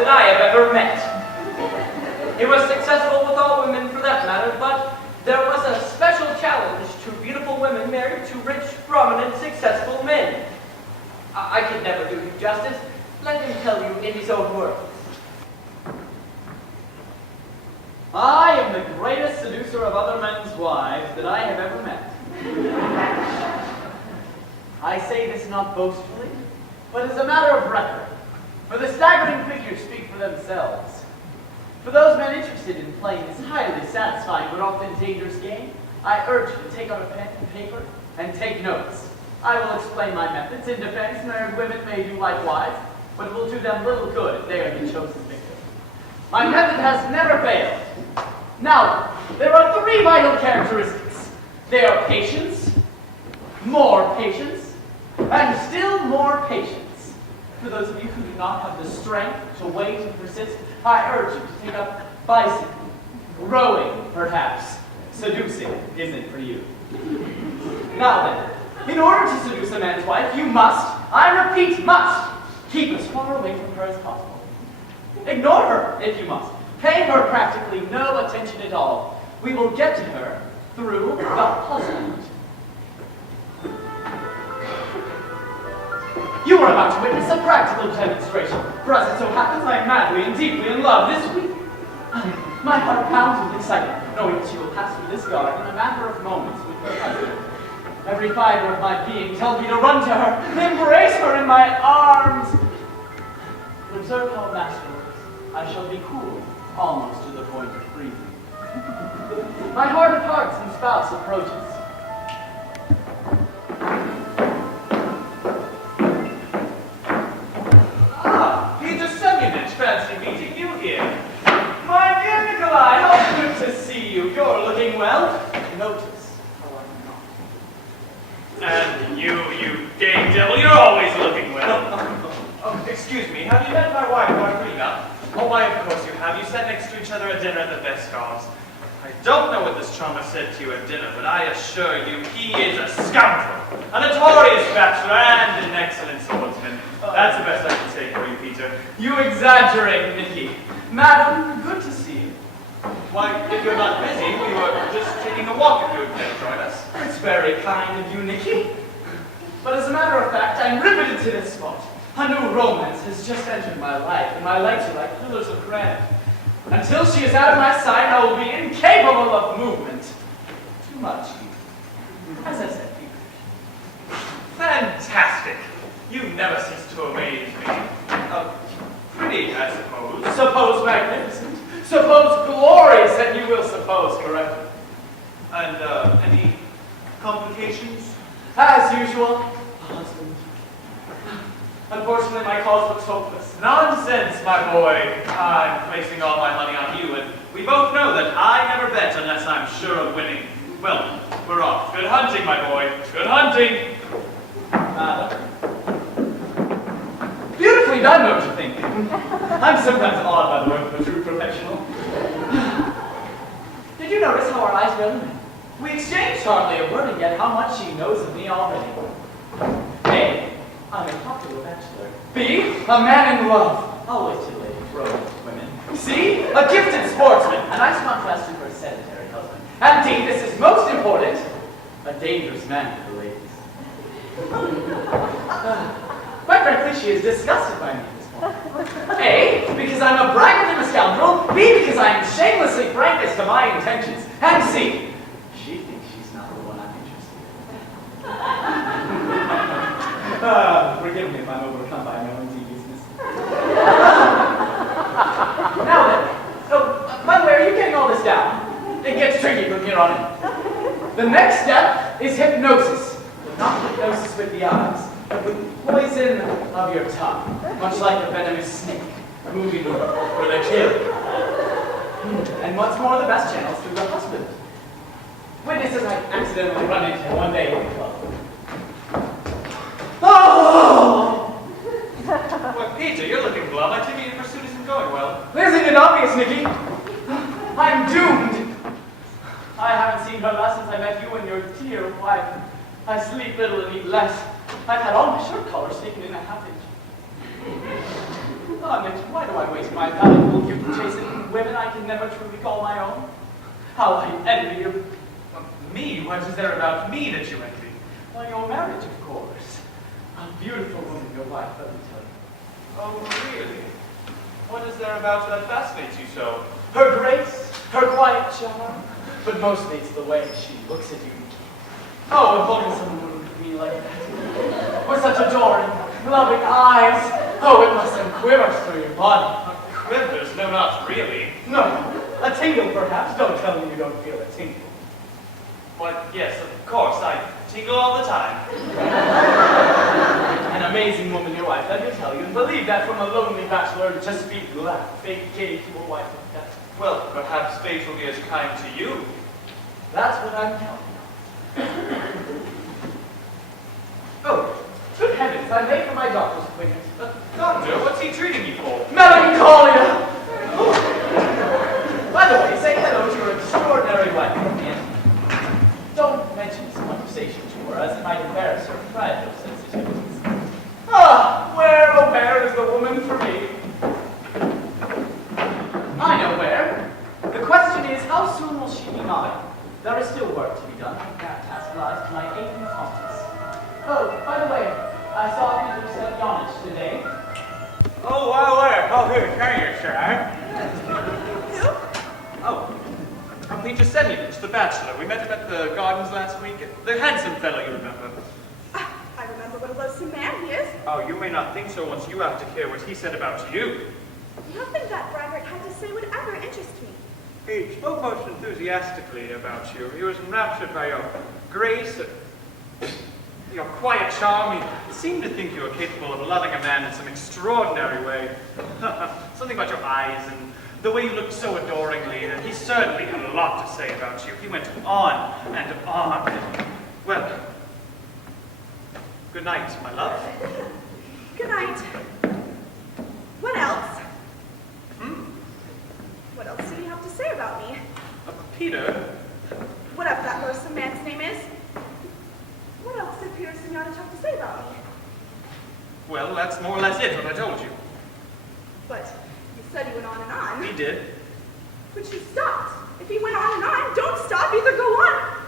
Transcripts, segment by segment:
that I have ever met. It was successful with all women for that matter, but there was a special challenge to beautiful women married to rich, prominent, successful men. I could never do you justice. Let him tell you in his own words. I am the greatest seducer of other men's wives that I have ever met. I say this not boastfully, but as a matter of record, for the staggering figures speak for themselves. For those men interested in playing this highly satisfying but often dangerous game, I urge you to take out a pen and paper and take notes. I will explain my methods. In defense, married women may do likewise, but it will do them little good if they are the chosen victim. My method has never failed. Now, there are 3 vital characteristics. They are patience, more patience, and still more patience. For those of you who do not have the strength to wait and persist, I urge you to take up bicycling, rowing, perhaps. Seducing isn't for you. Now then, in order to seduce a man's wife, you must, I repeat, must, keep as far away from her as possible. Ignore her, if you must. Pay her practically no attention at all. We will get to her through the husband. You are about to witness a practical demonstration, for as it so happens I am madly and deeply in love this week. My heart pounds with excitement, knowing that she will pass through this garden in a matter of moments with her husband. Every fiber of my being tells me to run to her, embrace her in my arms. But observe how a master works. I shall be cool, almost to the point of freezing. My heart of hearts and spouse approaches. Fancy meeting you here. My dear Nikolai, how good to see you. You're looking well. Notice how I'm not. And you dame devil, you're always looking well. Oh, excuse me, have you met my wife, Margarita? Oh, why, of course you have. You sat next to each other at dinner at the Vescovs. I don't know what this charmer said to you at dinner, but I assure you he is a scoundrel, a notorious bachelor, and an excellent swordsman. That's the best I can say for you, Peter. You exaggerate, Nicky. Madam, good to see you. Why, if you're not busy, we were just taking a walk if you would care to join us. It's very kind of you, Nicky. But as a matter of fact, I'm riveted to this spot. A new romance has just entered my life, and my legs are like pillars of granite. Until she is out of my sight, I will be incapable of movement. Too much. As I said, Fantastic. You never cease to amaze me. Pretty, I suppose. Suppose magnificent. Suppose glorious, and you will suppose correctly. And, any complications? As usual, a husband. Unfortunately, my cause looks hopeless. Nonsense, my boy. I'm placing all my money on you, and we both know that I never bet unless I'm sure of winning. Well, we're off. Good hunting, my boy. Good hunting. Beautifully done, don't you think? I'm sometimes awed by the work of a true professional. Did you notice how our eyes really met? We exchanged hardly a word, and yet how much she knows of me already. A, I'm a popular bachelor. B, a man in love. Always too late to throw with women. C, a gifted sportsman. A nice contrast to her sedentary husband. And D, this is most important, a dangerous man for the ladies. Quite frankly, she is disgusted by me at this point. A, because I'm a braggart and a scoundrel. B, because I am shamelessly frank as to my intentions. And C, she thinks she's not the one I'm interested in. Forgive me if I'm overcome by my own deviousness. Now then, by the way, are you getting all this down? It gets tricky from here on in. The next step is hypnosis. But not hypnosis with the eyes, but with the poison of your tongue, much like a venomous snake, moving for the kill. And what's more, the best channels through the husband. Witnesses I accidentally run into one day in the club. Oh! Well, Peter, you're looking glum. I take it your pursuit isn't going well. Isn't it obvious, Nicky? I'm doomed. I haven't seen her last since I met you and your dear wife. I sleep little and eat less. I've had all my shirt collars taken in a half inch. on, Nicky. Why do I waste my valuable gift chasing women I can never truly call my own? How I envy you. Me? What is there about me that you envy? Well, your marriage, of course. A beautiful woman, your wife, let me tell you. Oh, really? What is there about her that fascinates you so? Her grace, her quiet charm, but mostly it's the way she looks at you. Oh, if only someone would look at me like that. With such adoring, loving eyes. Oh, it must send quivers through your body. Quivers? No, not really. No, a tingle perhaps. Don't tell me you don't feel a tingle. Why, yes, of course. I tingle all the time. An amazing woman, your wife, let me tell you, and believe that from a lonely bachelor to just be glad fate gave you a wife like that. Well, perhaps fate will be as kind to you. That's what I'm counting on. Oh, good heavens, I'm late for my doctor's appointment. Doctor, what's he treating you for? Melancholia! By the way, say hello to your extraordinary wife, and don't mention this conversation to her, as it might embarrass her fragile sensitivities. Ah, where, oh where is the woman for me? I know where. The question is, how soon will she be mine? There is still work to be done. That task lies to my aching conscience. Oh, by the way, I saw Peter set Yonich today. Oh, where? Oh, here, carry your shirt. Who? Oh, Peter Semyonich, the bachelor. We met him at the gardens last week. The handsome fellow, you remember. I remember what a loathsome man he is. Oh, you may not think so once you have to hear what he said about you. Nothing that Braggart had to say would ever interest me. He spoke most enthusiastically about you. He was enraptured by your grace, your quiet charm. He seemed to think you were capable of loving a man in some extraordinary way. Something about your eyes and the way you looked so adoringly. And he certainly had a lot to say about you. He went on and on. Well, good night, my love. Good night. What else? What else did he have to say about me? Peter? Whatever that loathsome man's name is. What else did Peter Semyonich have to say about me? Well, that's more or less it, what I told you. But you said he went on and on. He did. But you stopped. If he went on and on, don't stop, either go on.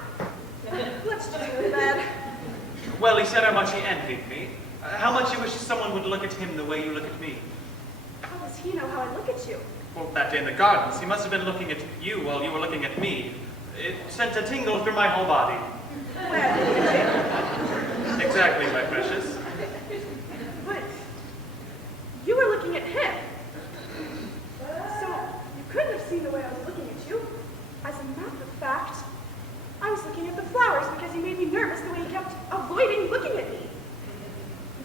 Let's just go to bed. Well, he said how much he envied me. How much he wished someone would look at him the way you look at me. How does he know how I look at you? Well, that day in the gardens, he must have been looking at you while you were looking at me. It sent a tingle through my whole body. Where did you? Exactly, my precious. But you were looking at him. So you couldn't have seen the way I was looking at you. As a matter of fact, I was looking at the flowers because he made me nervous the way he kept avoiding looking at me.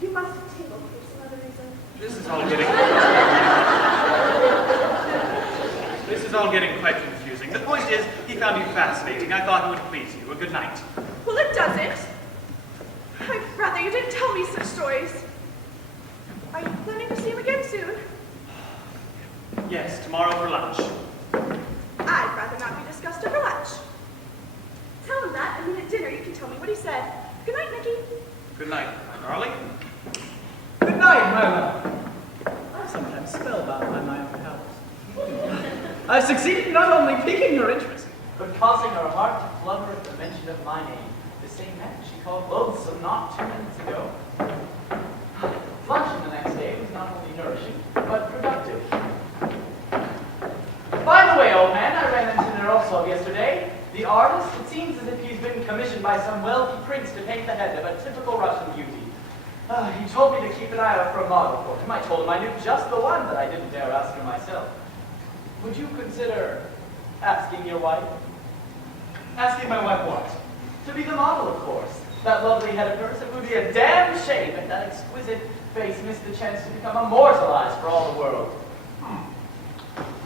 You must have tingled for some other reason. This is all getting quite confusing. The point is, he found you fascinating. I thought it would please you. A good night. Well, it doesn't. I'd rather you didn't tell me such stories. Are you planning to see him again soon? Yes, tomorrow for lunch. I'd rather not be discussed over lunch. Tell him that, and then at dinner you can tell me what he said. Good night, Nicky. Good night, my darling. Good night, my love. I'm sometimes spellbound by my own powers. I've succeeded in not only piquing your interest, but causing her heart to flutter at the mention of my name, the same man she called loathsome not 2 minutes ago. Luncheon the next day was not only nourishing, but productive. By the way, old man, I ran into Nerosov yesterday. The artist, it seems as if he's been commissioned by some wealthy prince to paint the head of a typical Russian beauty. He told me to keep an eye out for a model for him. I told him I knew just the one, but I didn't dare ask her myself. Would you consider asking your wife? Asking my wife what? To be the model, of course. That lovely head of hers. It would be a damn shame if that exquisite face missed the chance to become immortalized for all the world.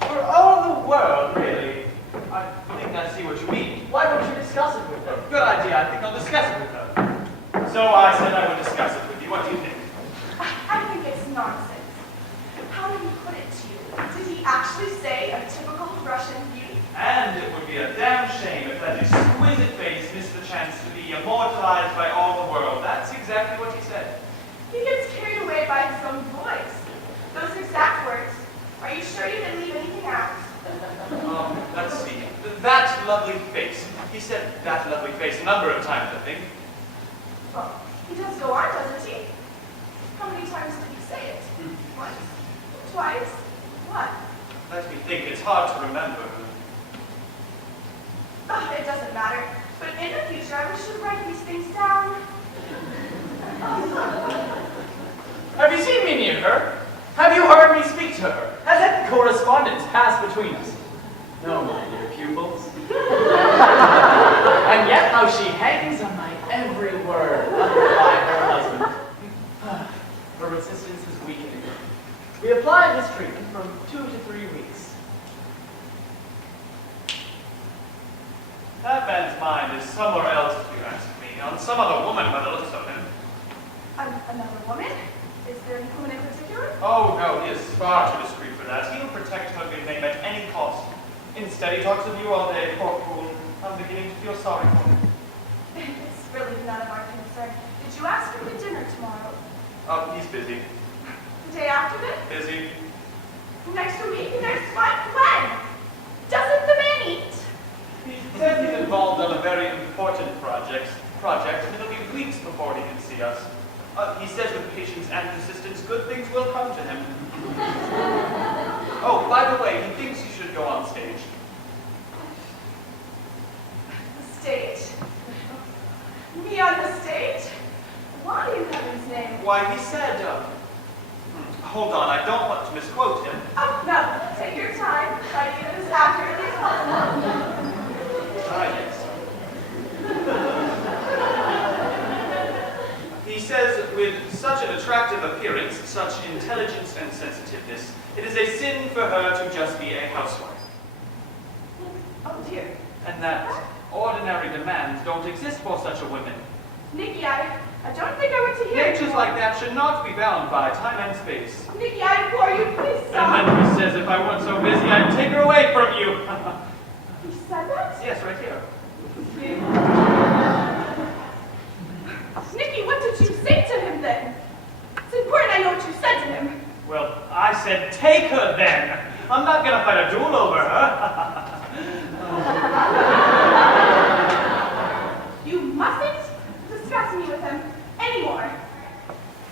For all the world, really? I think I see what you mean. Why don't you discuss it with her? Good idea. I think I'll discuss it with her. So I said I would discuss it with you. What do you think? I think it's nonsense. How did he put it to you? Did he actually say a typical Russian beauty? And it would be a damn shame if that exquisite face missed the chance to be immortalized by all the world. That's exactly what he said. He gets carried away by his own voice. Those exact words that lovely face. He said that lovely face a number of times, I think. Well, he does go on, doesn't he? How many times did he say it? Once? Twice? What? Let me think, it's hard to remember. Oh, it doesn't matter. But in the future, I wish you'd write these things down. Have you seen me near her? Have you heard me speak to her? Has any correspondence passed between us? No, my dear pupils. And yet how she hangs on my every word by her husband. Her resistance is weakening. We applied this treatment from 2 to 3 weeks. That man's mind is somewhere else, if you ask me. On some other woman by the looks of him. Another woman? Is there any woman in particular? Oh, no, he is far too discreet for that. He'll protect her good name at any cost. Instead, he talks of you all day, poor fool. I'm beginning to feel sorry for him. It's really none of our concern. Did you ask him to dinner tomorrow? Oh, he's busy. The day after it? Busy. Next week? Next month? When? Doesn't the man eat? He says he's involved on a very important project, and it'll be weeks before he can see us. He says with patience and persistence, good things will come to him. Oh, by the way, he thinks you should go on stage. The stage? Me on the stage? Why in heaven's name? Why, he said, hold on, I don't want to misquote him. Oh, no. Take your time. Try to get it as accurately as possible. Yes. He says, with such an attractive appearance, such intelligence and sensitiveness, it is a sin for her to just be a housewife. Oh, dear. And that ordinary demands don't exist for such a woman. Nikki, I don't think I want to hear Natures like that should not be bound by time and space. Nikki, I implore you, please stop. And then he says if I weren't so busy, I'd take her away from you. You said that? Yes, right here. Nikki, what did you say to him then? It's important I know what you said to him. Well, I said take her then. I'm not going to fight a duel over her. You mustn't discuss me with him anymore.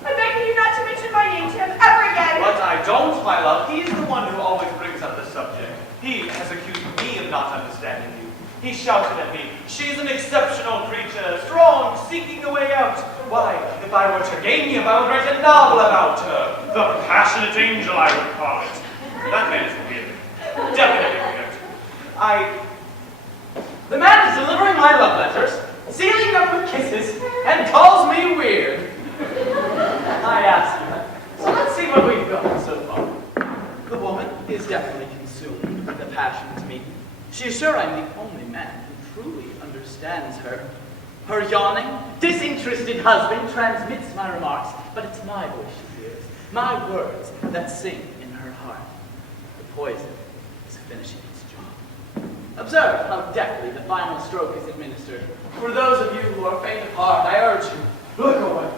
I beg you not to mention my name to him ever again. But I don't, my love. He's the one who always brings up the subject. He has accused me of not understanding you. He shouted at me, she's an exceptional creature, strong, seeking a way out. Why, if I were Turgenev, I would write a novel about her. The passionate angel, I would call it. That man is weird. Definitely weird. The man is delivering my love letters, sealing them with kisses, and calls me weird. I ask you, so let's see what we've got so far. The woman is definitely consumed with the passion to meet me. She is sure I'm the only man who truly understands her. Her yawning, disinterested husband transmits my remarks, but it's my voice she hears, my words that sing in her heart. The poison is finishing its job. Observe how deftly the final stroke is administered. For those of you who are faint of heart, I urge you, look away.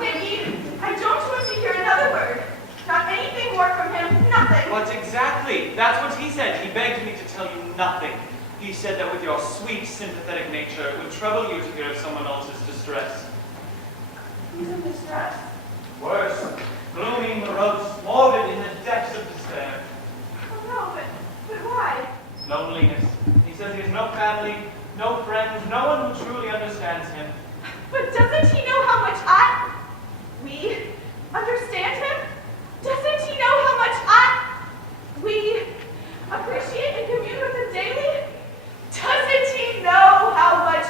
Nikki, I don't want to hear another word. Not anything more from him, nothing. What exactly? That's what he said. He begged me to tell you nothing. He said that with your sweet, sympathetic nature, it would trouble you to hear of someone else's distress. He's in distress. Worse, gloomy, morose, morbid in the depths of despair. Oh no, but why? Loneliness. He says he has no family, no friends, no one who truly understands him. But doesn't he know how much we understand him? Doesn't he know how much we appreciate and commune with him daily? Doesn't he know how much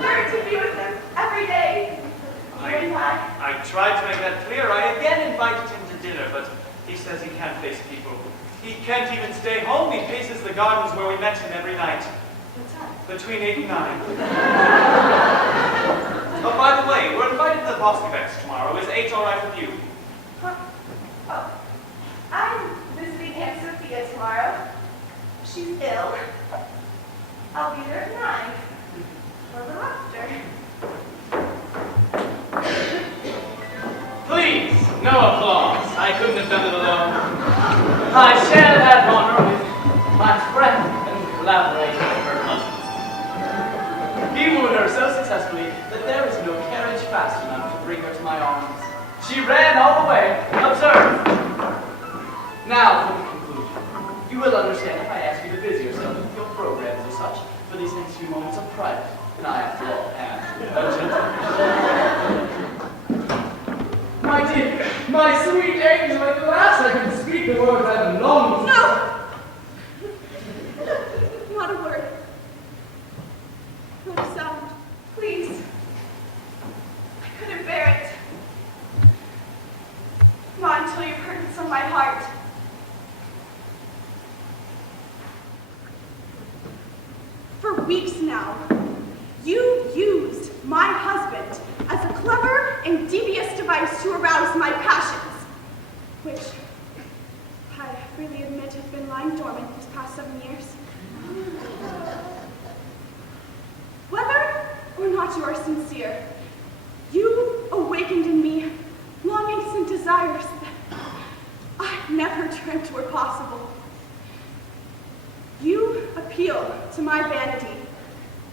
yearn to be with him every day? I tried to make that clear. I again invited him to dinner, but he says he can't face people. He can't even stay home. He paces the gardens where we met him every night. What's that? Between 8 and 9. Oh, by the way, we're invited to the Boscovex tomorrow. Is 8 all right with you? Huh? Oh, I'm visiting Aunt Sophia tomorrow. She's ill. I'll be there at 9. A little after. Please, no applause. I couldn't have done it alone. I share that honor with my friend and collaborator, her husband. He wooed her so successfully that there is no carriage fast enough to bring her to my arms. She ran all the way. Observe. Now, for the conclusion. You will understand if I ask you to busy yourself with your programs or such for these next few moments of private. And I, after all, am a gentleman. My dear, my sweet angel, at last I can speak the words I've longed for. No! Not a word. Not a sound. Please. I couldn't bear it. Not until you've heard what's on my heart. For weeks now, you used my husband as a clever and devious device to arouse my passions, which I freely admit have been lying dormant these past 7 years. Whether or not you are sincere, you awakened in me longings and desires that I never dreamt were possible. You appeal to my vanity,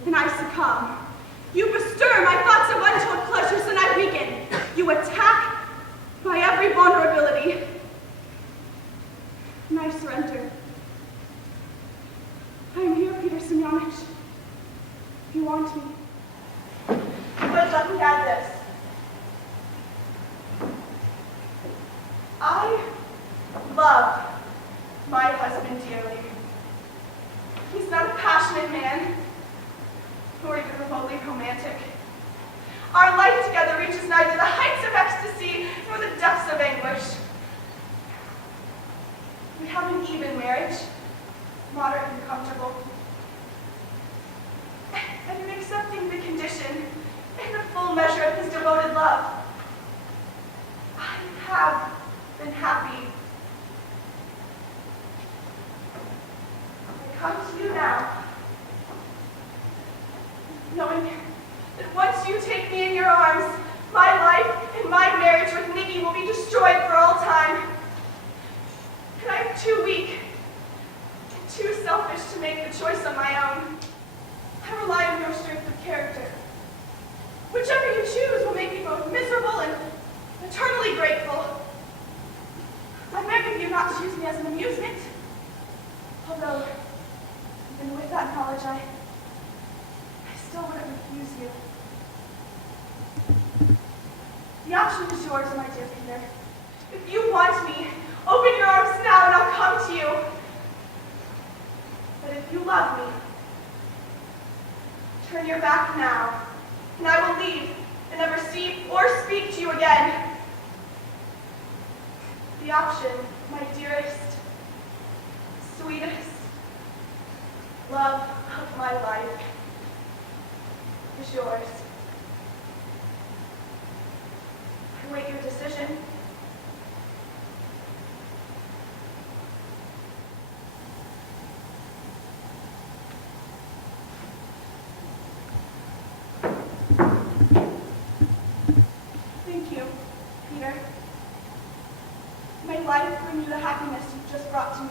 and I succumb. You bestir my thoughts of untold pleasures, and I weaken. You attack my every vulnerability, and I surrender. I am here, Peter Semyonich. If you want me. But let me add this. I love my husband dearly. He's not a passionate man, nor even remotely romantic. Our life together reaches neither the heights of ecstasy nor the depths of anguish. We have an even marriage, moderate and comfortable. And in accepting the condition and the full measure of his devoted love, I have been happy. I come to you now, knowing that once you take me in your arms, my life and my marriage with Nikki will be destroyed for all time. And I am too weak and too selfish to make the choice on my own. I rely on your strength of character. Whichever you choose will make me both miserable and eternally grateful. I beg of you not to use me as an amusement, although, even with that knowledge, I still wouldn't refuse you. The option is yours, my dear Peter. If you want me, open your arms now and I'll come to you. But if you love me, turn your back now, and I will leave and never see or speak to you again. The option, my dearest, sweetest, love of my life, is yours. I await your decision. Thank you, Peter. May life bring you the happiness you've just brought to me.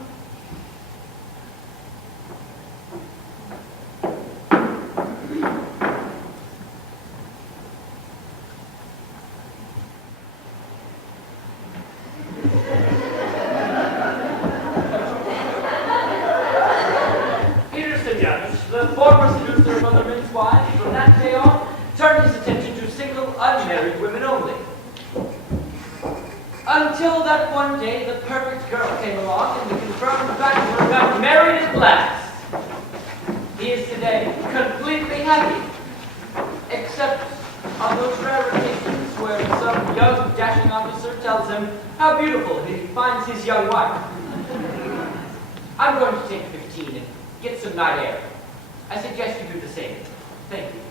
Peter Semyonich, the former seducer of other men's wives, from that day on, turned his attention to single, unmarried women only. Until that one day, the perfect girl came along and the confirmed bachelor got married at last. He is today completely happy, except on those rare occasions where some young, dashing officer tells him how beautiful he finds his young wife. I'm going to take 15 and get some night air. I suggest you do the same. Thank you.